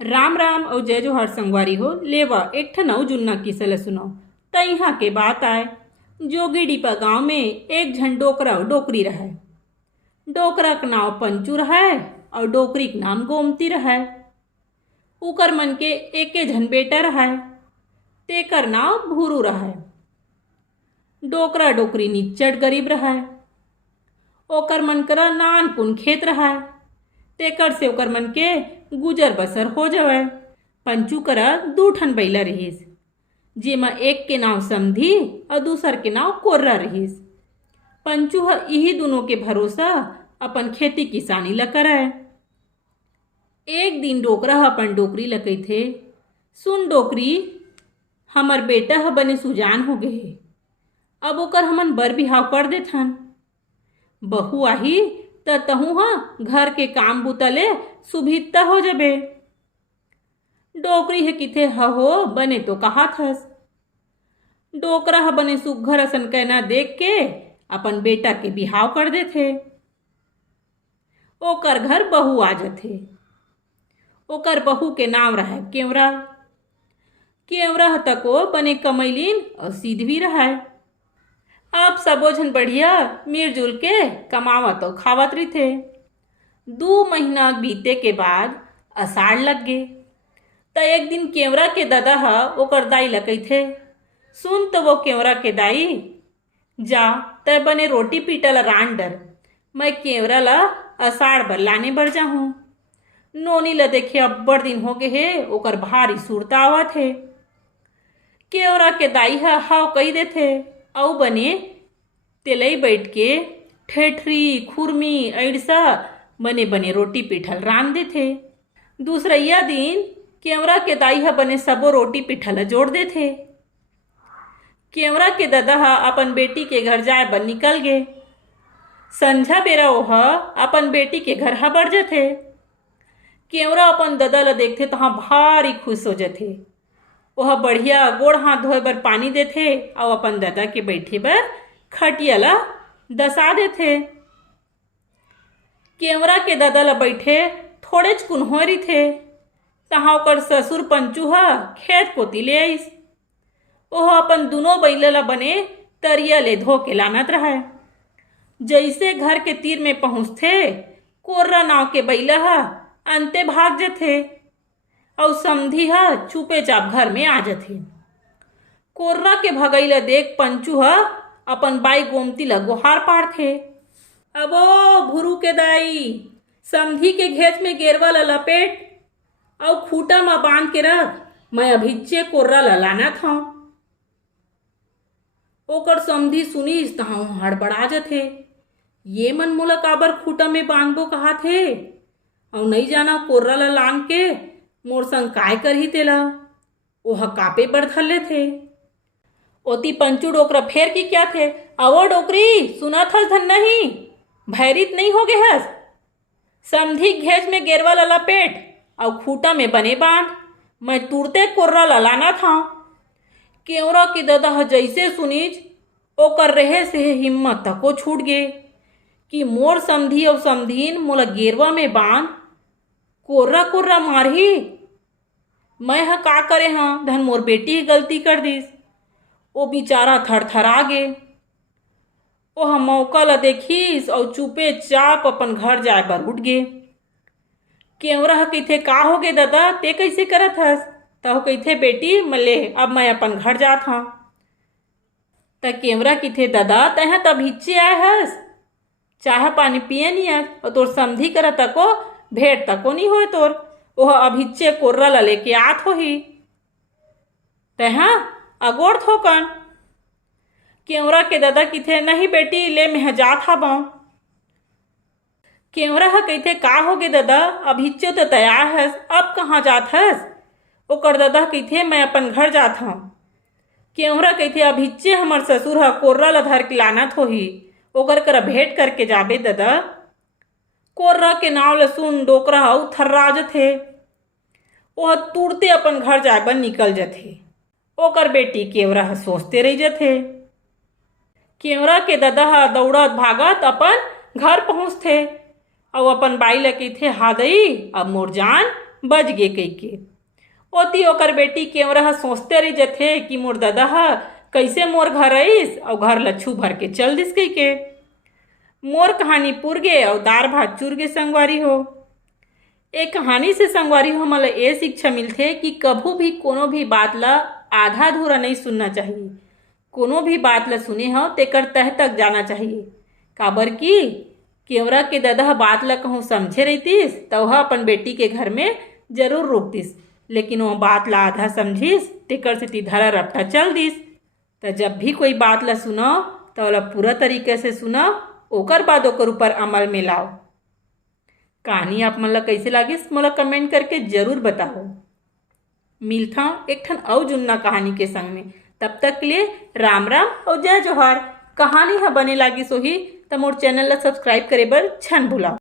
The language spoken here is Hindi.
राम राम और जय जोहर संगवारी हो। लेवा एक ठन अउ जुन्ना किस्सा ल सुनाओ। त यहाँ के बात आए जोगीडीपा गांव में एक झन डोकरा और डोकरी रहे। डोकरा का नाम पंचू रहे और डोकरी का नाम गोमती रहे। उकर मन के एके झन बेटा रहे, तेकर नाम भूरू रहे। डोकरा डोकरी निच्चट गरीब रहे। ओकर मन करा नानपुन खेत रहे, तेकर से ओकर मन के गुजर बसर हो जावे। पंचू करा दू ठन बैला रहीस, जेमा एक के नाम समधी और दूसर के नाम कोर्रा रहीस। पंचू ह यही दोनों के भरोसा अपन खेती किसानी ला करे। एक दिन डोकरा ह अपन डोकरी ला कहिथे, सुन डोकरी, हमर बेटा ह बने सुजान हो गे हे, अब ओकर हमन बर बिहाव कर देथन। बहू आही त तहू ह घर के काम बूता ले सुभिता हो जाबे। डोकरी है किथे हो बने तो कहा थस। डोकरा ह बने सुघर असन कहना देख के अपन बेटा के बिहाव कर देथे। ओकर घर बहू आ जाथे। ओकर बहू के नाम रहे केवरा। केवरा तको बने कमैलीन और सीधवी रहे। अब सबो झन बढ़िया मिलजुल के कमावत और खावत रही। 2 महीना बीते के बाद अषाढ़ लग गे। त एक दिन केवरा के दादा ह ओकर दाई ला कहिथे, सुन तो वो केवरा के दाई, जा तय बने रोटी पीटा ला रान डर, मैं केवरा ला अषाढ़ बर लाने बर जाहूँ। नोनी ला देखे अब्बड़ दिन हो गए हे, ओकर भारी सुरता आवत हे। केवरा के दाई ह हाव कही देथे औ बने तेलई बैठ के ठेठरी खुरमी ऐड़सा बने बने रोटी पिठल रान देथे। दूसरैया दिन केवरा के दाई ह बने सबो रोटी पिठल जोड़ देथे। केवरा के दादा ह अपन बेटी के घर जाए बर निकल गे। संझा बेरा ओह अपन बेटी के घर ह बढ़ जाथे। केवरा अपन दादा ला देखथे तहाँ भारी खुश हो जाथे। वह बढ़िया गोड़ हाथ धोए बर पानी देथे और अपन दादा के बैठे बर खटिया ला दसा देथे। केवरा के दादा ला बैठे थोड़ेच कुन हो रही थे, तहाँ ओकर ससुर पंचू ह खेत कोती ले आइस। ओह अपन दोनों बैला ला बने तरिया ले धो के लानत रहे। जैसे घर के तीर में पहुँचथे, कोर्रा नाव के बैला ह अंते भाग जाथे और समधी ह चुपे चाप घर में आ जाथे। कोर्रा के भगैला देख पंचू ह अपन बाई गोमती ला गुहार पाड़थे, अबो भुरू के दाई, समधी के घेच में गेरवा ला लपेट और खूटा में बांध के रख, मैं अभिच्चे कोर्रा ला लाना था। ओकर समधी सुनीस तहाँ हड़बड़ा जाथे, ये मन मोला काबर खूटा में बांधबो कहा थे और नहीं जाना कोर्रा ला लान के मोर संग काय करही तेला। ओह कापे बर धर थे। ओती पंचू डोकरा फेर की क्या थे, अवो डोकरी सुना थस धन नहीं, भैरित नहीं हो गए हस। समधी घेच में गेरवा ला लपेट और खूटा में बने बांध, मैं तुरते कोर्रा ला लाना था। केवरा के दादा ह जैसे सुनीच ओकर रहे से हिम्मत तको छूट गे कि मोर समधी और समधीन मोला गेरवा में बांध कोर्रा कोर्रा मारही। मैं ह का करे हाँ, धन मोर बेटी ही गलती कर दिस। ओ बेचारा थरथरा गे। ओह मौका ला देखिस और चुपे चाप अपन घर जाए बर उठ गे। केवरा ह कहिथे, का हो गे दादा, ते कैसे करत हस? तहु कहिथे, बेटी मले अब मैं अपन घर जात हूँ। त केवरा कहिथे, दादा तह तब हिच्चे आए हस, चाह पानी पिए नहीं आस और तोर समधी करा तको भेंट तको नहीं होए तोर, ओह अभिच्चे कोर्रा ला लेके आत होही, तह अगोड़ थोकन। केवरा के दादा कहिथे, नहीं बेटी ले मैं जात हबो। केवरा ह कहिथे, का हो गे दादा, अभिच्चे तो तैयार हस, अब कहाँ जात हस? ओकर दादा कहिथे, मैं अपन घर जात हूँ। केवरा कहिथे, अभिच्चे हमर ससुर ह कोर्रा ला धर के लानत होही, ओकर करा भेंट करके जाबे दादा। कोर्रा के नाव ल सुन डोकरा ह थर्रा जाथे। ओह तुरते अपन घर जाए बर निकल जाथे। ओकर बेटी केवरा ह सोचते रह जाथे। केवरा के दादा ह दौड़त भागत अपन घर पहुँचथे और अपन बाई ला कहिथे, हा दई अब मोर जान बज गे कई के। ओती ओकर बेटी केवरा ह सोचते रही जथे कि मोर ददा ह कैसे मोर घर आइस और घर लच्छू भर के चल दिस कई के। मोर कहानी पुर गे और दार भात चुर गे संगवारी हो। ए कहानी से संगवारी हो हमला ये शिक्षा मिलथे कि कभू भी कोनो भी बात ला आधा अधूरा नहीं सुनना चाहिए। कोनो भी बात ला सुने हो तेकर तह तक जाना चाहिए। काबर की केवरा के ददा बात ला कहूँ समझे रहीतिस तो वह अपन बेटी के घर में जरूर रोकतिस, लेकिन वो बात ला आधा समझिस तेकर सेती धरा रपटा चल दिस। तो जब भी कोई बात ला सुनो तो ओला पूरा तरीके से सुनो, ओकर बाद ओकर ऊपर अमल में लाओ। कहानी आप मन ला कैसे लागिस मोला कमेंट करके जरूर बताओ। मिलता हूँ एक ठन अउ जुन्ना कहानी के संग में। तब तक के लिए राम राम और जय जोहार। कहानी ह बने लागिस होही तो मोर चैनल ला सब्सक्राइब करे बर छन भुलाओ।